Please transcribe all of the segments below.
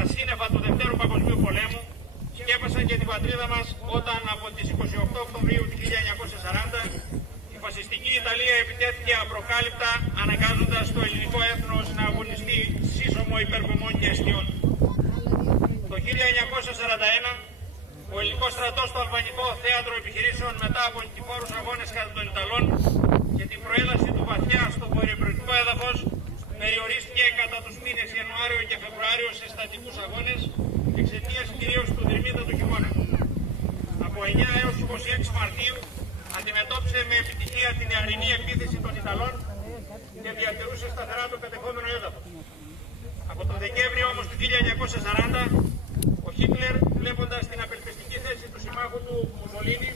τα σύννεφα του Δευτέρου Παγκοσμίου Πολέμου σκέπασαν και την πατρίδα μας όταν από τις 28 Οκτωβρίου του 1940 η φασιστική Ιταλία επιτέθηκε απροκάλυπτα, αναγκάζοντας το ελληνικό έθνος να αγωνιστεί σύσσωμο υπερβομών και αιστιών. Το 1941 ο ελληνικός στρατός στο Αλβανικό Θέατρο Επιχειρήσεων, μετά από νικηφόρους αγώνες κατά των Ιταλών και την προέλαση του βαθιά στο βορειοπυρωτικό έδαφος, περιορίστηκε κατά τους μήνες Ιανουάριο και Φεβρουάριο σε στατικούς αγώνες, εξαιτίας κυρίως του δρυμύτατου χειμώνα. Από 9 έως 26 Μαρτίου αντιμετώπισε με επιτυχία την νεαρινή επίθεση των Ιταλών και διατηρούσε σταθερά το κατεχόμενο έδαφος. Από τον Δεκέμβριο όμως του 1940, ο Χίτλερ, βλέποντας την απελπιστική θέση του συμμάχου του Μουζολίνη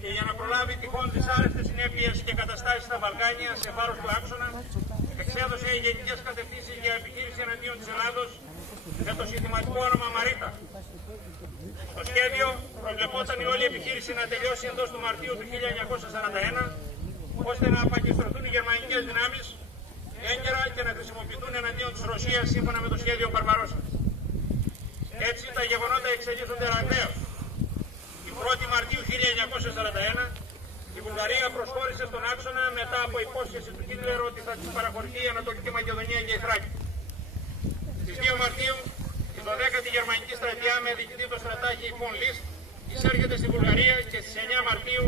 και για να προλάβει τυχόν δυσάρεστες συνέπειες και καταστάσεις στα Βαλκάνια σε βάρος του άξονα, εξέδωσε γενικές κατευθύνσεις για επιχείρηση εναντίον της Ελλάδος με το συστηματικό όνομα Μαρίτα. Στο σχέδιο προβλεπόταν η όλη επιχείρηση να τελειώσει εντός του Μαρτίου του 1941, ώστε να απαγκιστρωθούν οι γερμανικές δυνάμεις έγκαιρα και να χρησιμοποιηθούν εναντίον της Ρωσίας σύμφωνα με το σχέδιο Μπαρμπαρόσα. Έτσι τα γεγονότα εξελίσσονται ραγδαίως. Η 1η Μαρτίου 1941 η Βουλγαρία προσχώρησε στον άξονα μετά από υπόσχεση του Χίτλερ ότι θα της παραχωρηθεί η Ανατολική Μακεδονία και η Θράκη. Στις 2 Μαρτίου η 12η Γερμανική στρατιά με διοικητή το στρατάρχη Φον Λίστ εισέρχεται στη Βουλγαρία και στις 9 Μαρτίου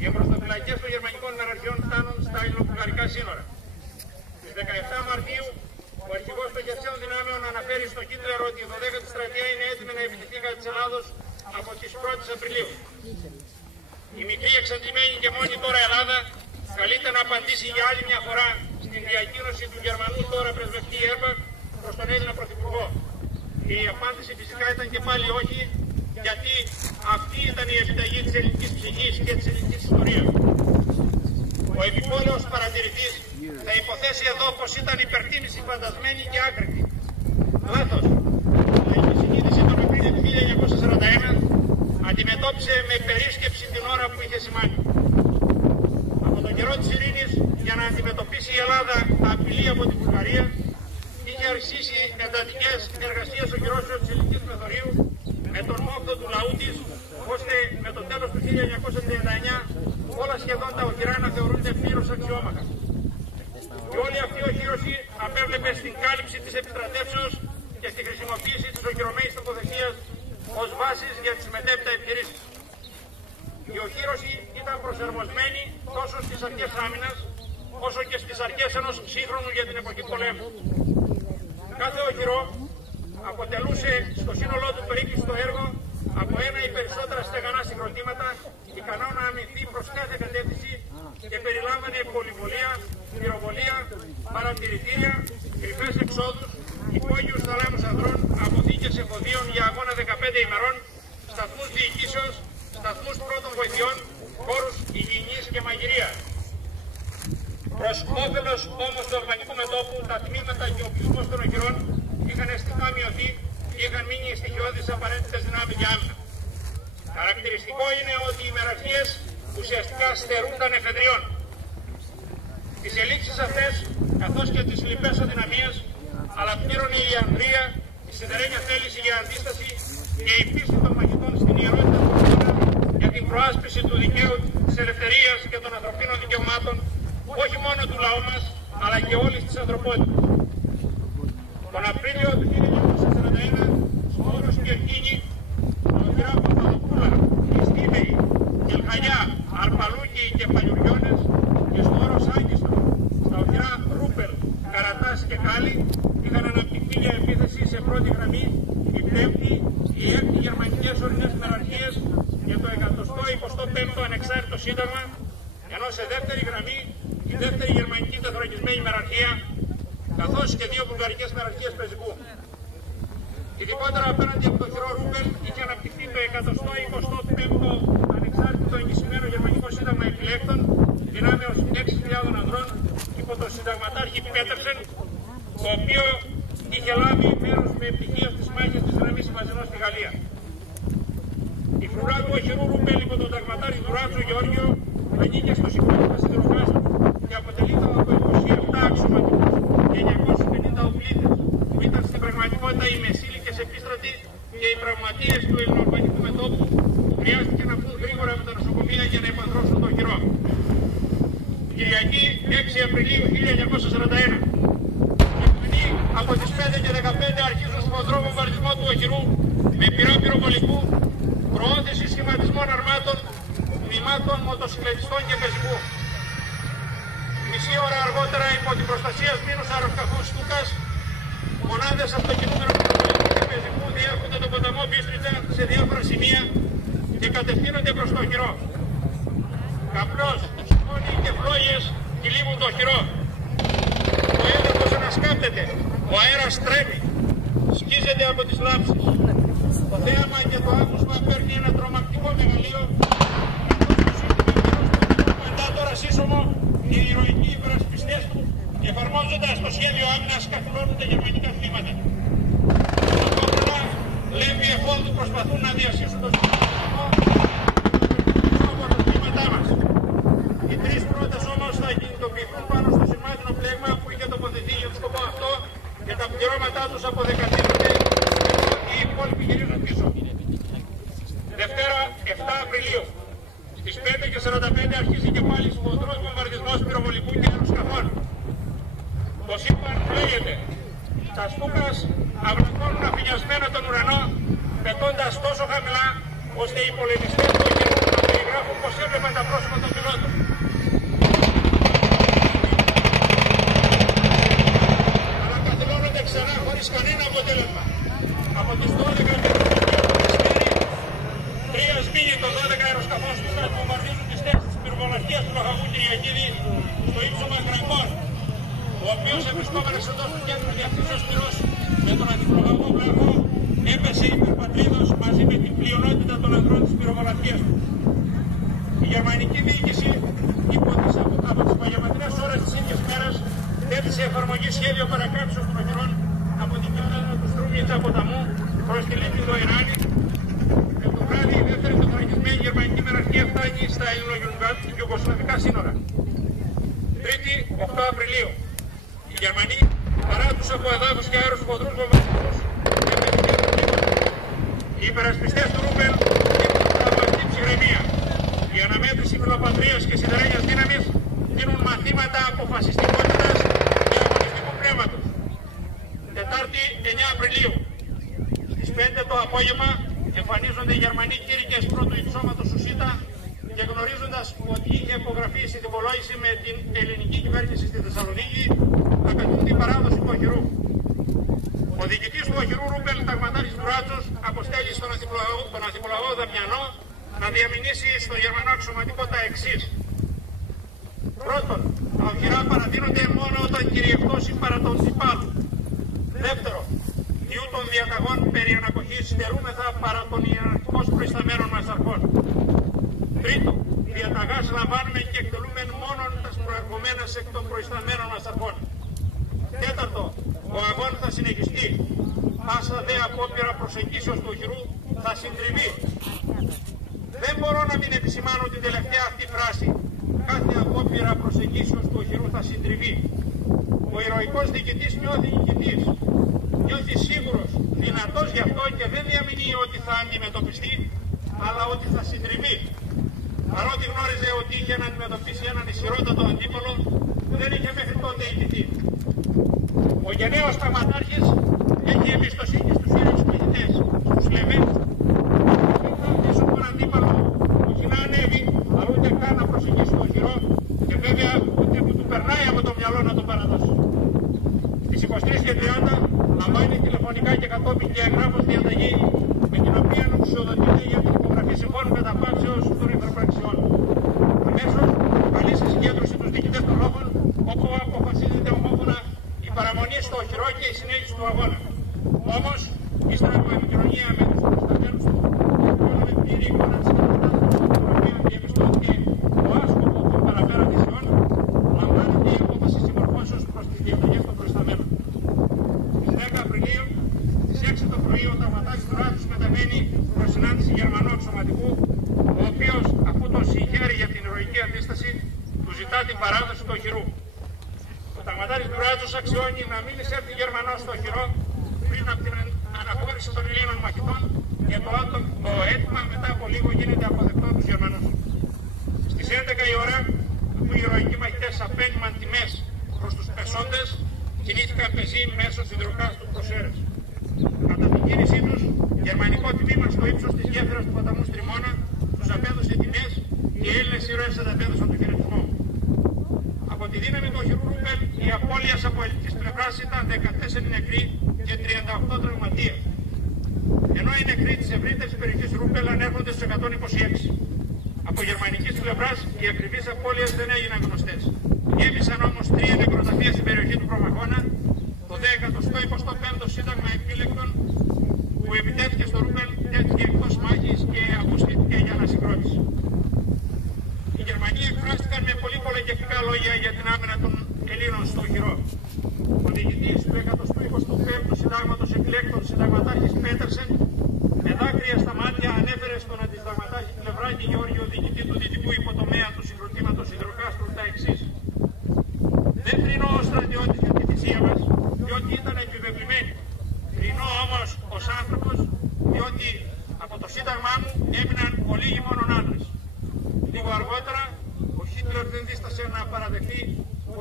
οι εμπροστοφυλακές των γερμανικών ιεραρχιών φτάνουν στα ελληνοβουλγαρικά σύνορα. Στις 17 Μαρτίου ο αρχηγός των χερσαίων δυνάμεων αναφέρει στον Χίτλερ ότι η 12η στρατιά είναι έτοιμη να επιτεθεί κατά της Ελλάδος από τις 1 Απριλίου. Η μικρή εξαντλημένη και μόνη τώρα Ελλάδα καλείται να απαντήσει για άλλη μια φορά στην διακοίνωση του Γερμανού τώρα πρεσβευτή Έρμπαχ προς τον Έλληνα Πρωθυπουργό. Και η απάντηση φυσικά ήταν και πάλι όχι, γιατί αυτή ήταν η επιταγή της ελληνικής ψυχής και της ελληνικής ιστορίας. Ο επιπόλαιος παρατηρητής θα υποθέσει εδώ πως ήταν υπερτίμηση φαντασμένη και άκρητη. Λάθος. Η λαϊκή συνείδηση τον Απρίλιο του 1941 αντιμετώπισε με περίσκεψη την ώρα που είχε σημάνει. Από τον καιρό της ειρήνης, για να αντιμετωπίσει η Ελλάδα απειλή από την Βουλγαρία, είχε αρχίσει εντατικές εργασίες ο κυρώσεως της ελληνικής μεθορίου με τον μόχθο του λαού της, ώστε με το τέλος του 1939 όλα σχεδόν τα οχυρά να θεωρούνται πλήρως αξιόμαχα. Και όλη αυτή η οχύρωση απέβλεπε στην κάλυψη της επιστρατεύσεως και στη χρησιμοποίηση της οχυρωμένης τοποθεσίας ως βάσης για τις μετέπειτα επιχειρήσεις. Η οχύρωση ήταν προσαρμοσμένη τόσο στις αρχές άμυνας, όσο και στις αρχές ενός σύγχρονου για την εποχή πολέμου. Κάθε οχυρό αποτελούσε στο σύνολό του περίκλειστο έργο από ένα ή περισσότερα στεγανά συγκροτήματα, ικανό να αμυνθεί προς κάθε κατεύθυνση και περιλάμβανε πολυβολία, πυροβολία, παρατηρητήρια, κρυφές εξόδους, υπόγειους θαλάμους ανδρών, αποθήκες εφοδίων για αγώνα 15 ημερών, σταθμούς διοικήσεως, σταθμούς πρώτων βοηθειών, χώρους υγιεινής και μαγειρίας. Προς όφελος όμως του αλβανικού μετώπου, τα τμήματα και ο πληθυσμός των οχυρών είχαν αισθητά μειωθεί και είχαν μείνει οι στοιχειώδεις απαραίτητες δυνάμεις για άμυνα. Χαρακτηριστικό είναι ότι οι μεραρχίες ουσιαστικά στερούνταν εφεδριών. Τις ελήξεις αυτές, καθώς και τις λοιπές αδυναμίες, αλαπτήρωνε η Ανδρία, η σιδερένια θέληση για αντίσταση και η πίστη των μαχητών στην ιερότητα του αγώνα για την προάσπιση του δικαίου, της ελευθερίας και των ανθρωπίνων δικαιωμάτων, όχι μόνο του λαού μας, αλλά και όλης της ανθρωπότητας. Τον Απρίλιο του 1941, στο όρος Κερκίνη, τα οχυρά Παπαδοπούλα, Ιστήμεη, Κελχανιά, Αρπαλούκη και Παλιουριώνες και στο όρος Άγκιστρο, στα οχυρά Ρούπελ, Καρατάς και Κάλι, είχαν αναπτυχθεί για επίθεση σε πρώτη γραμμή η 5η, η 6η γερμανικές ορεινές μεραρχίες και το 125ο ανεξάρτητο σύνταγμα, ενώ σε δεύτερη γραμμή η δεύτερη γερμανική τεθωρακισμένη μεραρχία, καθώς και 2 βουλγαρικές μεραρχίες πεζικού. Ειδικότερα απέναντι από το χειρό Ρούπελ είχε αναπτυχθεί το 125ο ανεξάρτητο ενισχυμένο γερμανικό σύνταγμα επιλέκτων, δυνάμεως 6.000 ανδρών, υπό τον συνταγματάρχη Πέτερσεν, το οποίο είχε λάβει μέρος με επιτυχία στις μάχες της γραμμής Μαζινός στη Γαλλία. Η φρουρά του οχυρού Ρούπελ υπό τον ταγματάρχη του Ράτσο Γεώργιο ανήκε στο συγκρότημα σιδηροκράστα και αποτελείται από 27 αξιωματικούς και 950 οπλίτες, που ήταν στην πραγματικότητα οι μεσήλικες επίστρατοι και οι τραυματίες του ελληνοαλβανικού μετώπου που χρειάστηκε να βγουν γρήγορα με τα νοσοκομεία για να επανδρώσουν το οχυρό. Κυριακή 6 Απριλίου 1941. Οι από τις 5 και 15 αρχίζουν σφοδρό βομβαρδισμό του οχυρού με πυρά πυροβολικού, προώθηση σχηματισμών αρμάτων, τμήματων μοτοσυκλετιστών και πεζικού. Μισή ώρα αργότερα, υπό την προστασία σμήνους αεροσκαφού Στούκας, μονάδες αυτοκινούμενων πυροβολικού και πεζικού διέρχονται τον ποταμό Μπίστριτσα σε διάφορα σημεία και κατευθύνονται προς το οχυρό. Καπνός, σκόνη και φλόγες τυλίγουν το οχυρό. Ο έδαφος ανασκάπτεται, ο αέρας τρέμει, σκίζεται από τις λάμψεις. Το θέαμα και το άκουσμα παίρνει ένα τρομακτικό μεγαλείο, μετά τώρα σύσσωμο, οι ηρωικοί υπερασπιστές του, εφαρμόζοντας το σχέδιο άμυνας, καθυλώνουν τα γερμανικά θύματα. Ταυτόχρονα, λέμβοι εφόδου προσπαθούν να διασύσουν το σύστημα από τα θύματά μας. Οι τρεις πρώτες όμως θα κινητοποιηθούν πάνω στο σημάδινο πλέγμα που είχε τοποθετεί για τον σκοπό αυτό και τα πληρώματά τους αποδεκατίζονται, ενώ οι υπόλοιποι γυρίζουν πίσω. Δευτέρα 7 Απριλίου. Στις 5:45 αρχίζει και πάλι σφοδρός βομβαρδισμός πυροβολικού και αεροσκαφών. Το σύμπαν πλέγεται. Τα Στούκας αυλακώνουν αφηνιασμένα τον ουρανό, πετώντας τόσο χαμηλά, ώστε οι πολεμιστές του οχυρού να περιγράφουν πως έβλεπαν τα πρόσωπα των πιλότων. Αλλά καθυλώνονται ξανά χωρίς κανένα αποτέλεσμα. Από τις 12 τρία σμήνοι των 12 αεροσκαφών Στούκας βομβαρδίζουν τις θέσεις της πυροβολαρχίας του Λοχαγού Κυριακίδη στο ύψωμα Γραϊκών, ο οποίος ευρισκόμενος εντός του κέντρου διευθύνσεως πυρός με τον αντιπρογραμμό πλαγό έπεσε υπερπατρίδος μαζί με την πλειονότητα των ανδρών της πυροβολαρχίας του. Η γερμανική διοίκηση από τις παγιαματινές ώρες της ίδιας μέρας θέτει σε εφαρμογή σχέδιο παρακάμψεως των οχυρών από την κοιλάδα του Στρούμιτσα ποταμού προς τη λίμνη Δοϊράνη. Το βράδυ η δεύτερη τεθωρακισμένη γερμανική μεραρχία φτάνει στα ελληνο-ιουγκοσλαβικά σύνορα. Τρίτη 8 Απριλίου. Οι Γερμανοί, παρά τους από εδάφους και αέρους σφοδρούς βομβαρδισμούς, οι υπερασπιστές του Ρούπελ δίνουν τραυματική ψυχραιμία. Η αναμέτρηση φιλοπατρίας και σιδερένιας δύναμης δίνουν μαθήματα αποφασιστικότητας και αγωνιστικού πνεύματος. Τετάρτη 9 Απριλίου. Στις 5 το απόγευμα εμφανίζονται οι Γερμανοί κήρυκες πρώτου υψώματος Σουσίτα και γνωρίζοντας ότι είχε υπογραφεί συνθηκολόγηση με την ελληνική κυβέρνηση στη Θεσσαλονίκη, θα πετούν την παράδοση του οχυρού. Ο διοικητής του οχυρού Ρούπελ, ταγματάρχης Δουράτσος, αποστέλει στον ανθιπολαγό Δαμιανό να διαμηνήσει στο γερμανό αξιωματικό τα εξής. Πρώτον, τα οχυρά παραδίνονται μόνο όταν κυριευτώσει παρά τον τυπάλου. Δεύτερον, διού των διαταγών περί ανακοχής στερούμεθα παρά των ιεραρχικώς προϊσταμένων μας αρχών. Τρίτον, διαταγάς λαμβάνουμε και εκτελούμε μόνον τας προερχομένας εκ των προϊσταμένων μας αρχών. Τέταρτο, ο αγών θα συνεχιστεί. Πάσα δε απόπειρα προσεγγίσεως του οχυρού θα συντριβεί. Δεν μπορώ να μην επισημάνω την τελευταία αυτή φράση. Κάθε απόπειρα προσεγγίσεως του οχυρού θα συντριβεί. Ο ηρωικός διοικητής νιώθει νικητής. Νιώθει σίγουρος, δυνατός γι' αυτό και δεν διαμηνύει ότι θα αντιμετωπιστεί, αλλά ότι θα συντριβεί. Παρότι γνώριζε ότι είχε να αντιμετωπίσει έναν ισχυρότατο αντίπολο, δεν είχε μέχρι τότε ηγηθεί. Ο γενναίος ταγματάρχης έχει εμπιστοσύνη στους ήρωες μαχητές, στους λεβέντες. Δεν θα αφήσω τον αντίπαλο όχι να ανέβει, αλλά ούτε καν να προσεγγίσει το οχυρό και βέβαια ούτε που του περνάει από το μυαλό να το παραδώσει. Στις 23:30 λαμβάνει τηλεφωνικά και κατόπιν διαγράφος διαταγή με την οποία ουσιοδοτείται για την υπογραφή συμφώνου καταπάψεως των υπερπραξιών. Αμέσως καλεί σε συγκέντρωση τους διοικητές των λόγων, όπου αποφασίζεται ομόφωνα η παραμονή στο οχυρό και η συνέχιση του αγώνα. Όμως, ύστερα από επικοινωνία με τους προστατεύους του, με πλήρη εικόνα της καταστάσεως στην οποία διαπιστώθηκε το άσκοπο των παραπέρα θυσιών, λαμβάνεται η απόφαση συμμορφώσεως προς τις διαταγές των προϊσταμένων. Στις 10 Απριλίου, στις 6 το πρωί, ο ταγματάρχης Δουράτσος μεταβαίνει προς συνάντηση Γερμανού αξιωματικού, ο οποίος, αφού τον συγχαίρει για την ηρωική αντίσταση, του ζητά την παράδοση του οχυρού. Ο ταγματάρχης Δουράτσος αξιώνει να μην εισέλθει Γερμανός στο οχυρό πριν από την αναχώρηση των μαχητών και το αίτημα μετά από λίγο γίνεται αποδεκτό από τους Γερμανούς. Στις 11 η ώρα, που οι ηρωικοί μαχητές απένιμαν τιμές προς τους πεσόντες, κινήθηκαν πεζοί μέσω σιδηροκάστου Προσέρες. Κατά την κίνησή τους, γερμανικό τμήμα στο ύψος της γέφυρας του ποταμού Στριμώνα τους απέδωσε τιμές και οι Έλληνες ήρωες ανταπέδωσαν τον χαιρετισμό. Από τη δύναμη του οχυρού Ρούπελ, η απώλειες από ελληνικής πλευράς ήταν 14 νεκροί και 38 τραυματίες. Ενώ οι νεκροί της ευρύτερης περιοχής Ρούπελ ανέρχονται στους 126. Από γερμανικής πλευράς οι ακριβείς απώλειες δεν έγιναν γνωστές. Γέμισαν όμως 3 νεκροταφεία στην περιοχή του Προμαχώνα, το 125ο Σύνταγμα Επίλεκτων που επιτέθηκε στο Ρούπελ τέθηκε εκτός μάχης και αποστήθηκε για ανασυγκρότηση. Οι Γερμανοί εκφράστηκαν με πολύ κολακευτικά λόγια για την άμυνα των Ελλήνων στο Οχυρό. Ο διοικητής του 125ου Συντάγματος Επιλέκτων, συνταγματάρχης Πέτερσεν, με δάκρυα στα μάτια ανέφερε στον αντισυνταγματάρχη Πλευράκη Γεώργιο, διοικητή του δυτικού υποτομέα του συγκροτήματος Ιδροκάστρου, τα εξής: δεν κρινώ ως στρατιώτης για τη θυσία μας, διότι ήταν επιβεβλημένη. Κρινώ όμως ως άνθρωπος, διότι από το σύνταγμά μου έμειναν ολίγοι μόνον άντρες. Λίγο αργότερα, ο Χίτλερ δεν δίστασε να παραδεχθεί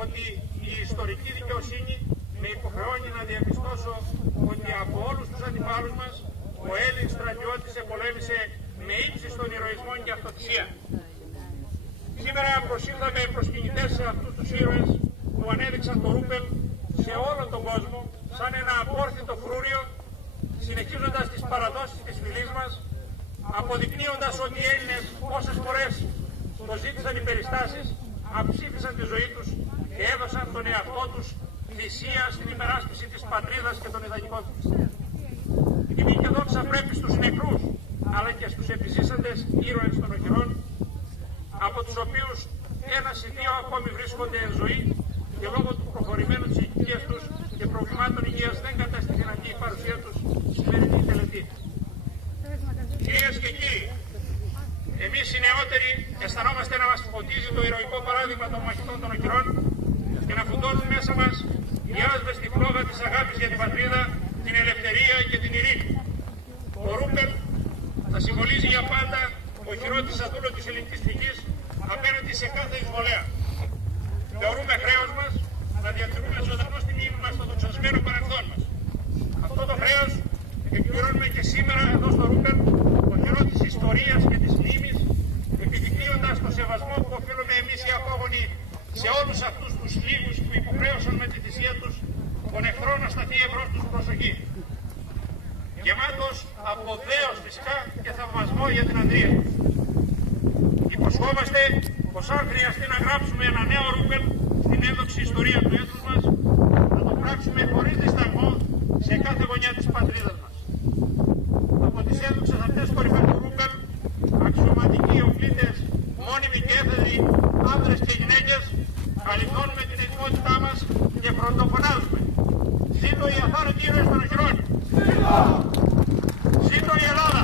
ότι η ιστορική δικαιοσύνη με υποχρεώνει να διαπιστώσω ότι από όλους τους αντιπάλους μας ο Έλληνας στρατιώτης επολέμησε με ύψιστον ηρωισμό και αυτοθυσία. Σήμερα προσήλθαμε προσκυνητές σε αυτούς τους ήρωες που ανέδειξαν το Ρούπελ σε όλο τον κόσμο σαν ένα απόρθητο φρούριο, συνεχίζοντας τις παραδόσεις της φυλής μας, αποδεικνύοντας ότι οι Έλληνες πόσες φορές το ζήτησαν οι περιστάσεις, αψήφισαν τη ζωή τους και έδωσαν τον εαυτό τους θυσία στην υπεράσπιση της πατρίδας και των ιδανικών της. Τιμή και δόξα πρέπει στους νεκρούς, αλλά και στους επιζήσαντες ήρωες των οχυρών, από τους οποίους ένας ή δύο ακόμη βρίσκονται εν ζωή και λόγω του προχωρημένου της ηλικίας τους και προβλημάτων υγείας δεν κατέστη δυνατή η παρουσία τους στη σημερινή τελετή. Κυρίες και κύριοι, εμείς οι νεότεροι αισθανόμαστε να μας φωτίζει το ηρωικό παράδειγμα των μαχητών των οχυρών και να φουντώνουν μέσα μας η άσβεστη φλόγα της αγάπης για την πατρίδα, την ελευθερία και την ειρήνη. Το Ρούπελ θα συμβολίζει για πάντα το οχυρό της αδούλου της ελληνικής φυγής απέναντι σε κάθε εισβολέα. Θεωρούμε χρέος μας να διατηρούμε ζωντανό στη μνήμη μας το δοξασμένο παρελθόν μας. Αυτό το χρέος εκπληρώνουμε και σήμερα εδώ στο Ρούπελ, το οχυρό της ιστορίας και της μνήμης, επιδεικνύοντας το σεβασμό που οφείλουμε εμείς οι απόγονοι σε όλους αυτούς τους λίγους που υποχρέωσαν με τη θυσία τους τον εχθρό να σταθεί εμπρός τους προσοχή. Γεμάτος από δέος φυσικά και θαυμασμό για την Ανδρία. Υποσχόμαστε πως αν χρειαστεί να γράψουμε ένα νέο Ρούπελ στην ένδοξη ιστορία του έθνους μας, θα το πράξουμε χωρίς δισταγμό σε κάθε γωνιά της πατρίδας μας. Από τις ένδοξες αυτές κορυφές του Ρούπελ, αξιωματικοί οπλίτες, μόνιμοι και έφεδροι, άνδρες και γυναίκες, καλυφθώνουμε την ετοιμότητά μας και πρωτοφωνάζουμε: ζήτω οι αθάρρυντοι ήρωες των οχυρών! Ζήτω η Ελλάδα!